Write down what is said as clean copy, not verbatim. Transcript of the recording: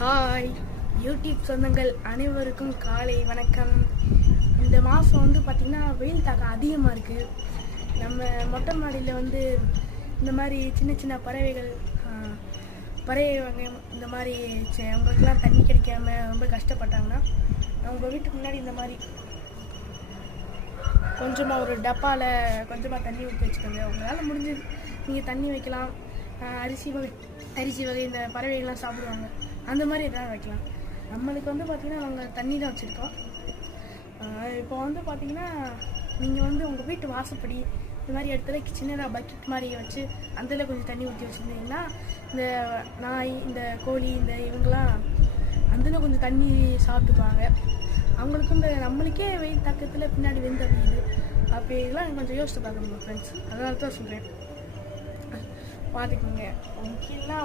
Hi YouTube சொந்தங்கள் அனைவருக்கும் காலை வணக்கம். இந்த மாதம் வந்து பார்த்திங்கன்னா வெயில் தாக்கம் அதிகமாக இருக்குது. நம்ம மொட்டை மாடியில் வந்து இந்த மாதிரி சின்ன சின்ன பறவைகள் இந்த மாதிரி அவங்களுக்குலாம் தண்ணி கிடைக்காம ரொம்ப கஷ்டப்பட்டாங்கன்னா அவங்க வீட்டுக்கு முன்னாடி இந்த மாதிரி கொஞ்சமாக ஒரு டப்பாவில் கொஞ்சமாக தண்ணி ஊற்றி வச்சுக்கோங்க. உங்களால் முடிஞ்சு நீங்கள் தண்ணி வைக்கலாம். அரிசி வகை இந்த பறவைகள்லாம் சாப்பிடுவாங்க, அந்த மாதிரி எதாவது வைக்கலாம். நம்மளுக்கு வந்து பார்த்திங்கன்னா நாங்கள் தண்ணி தான் வச்சுருக்கோம். இப்போ வந்து பார்த்திங்கன்னா நீங்கள் வந்து உங்கள் வீட்டு வாசப்படி இந்த மாதிரி இடத்துல சின்னதாக பக்கெட் மாதிரி வச்சு அதில் கொஞ்சம் தண்ணி ஊற்றி வச்சுருந்தீங்கன்னா இந்த நாய், இந்த கோழி, இந்த இவங்களாம் அதில் கொஞ்சம் தண்ணி சாப்பிட்டுக்குவாங்க. அவங்களுக்கும் இந்த நம்மளுக்கே வெயில் தாக்கத்தில் பின்னாடி வெந்தவியுது. அப்போ இதெல்லாம் கொஞ்சம் யோசிச்சு பார்க்கணும் ஃப்ரெண்ட்ஸ். அதனால தான் சொல்கிறேன், பார்த்துக்கோங்க. முக்கியம்னா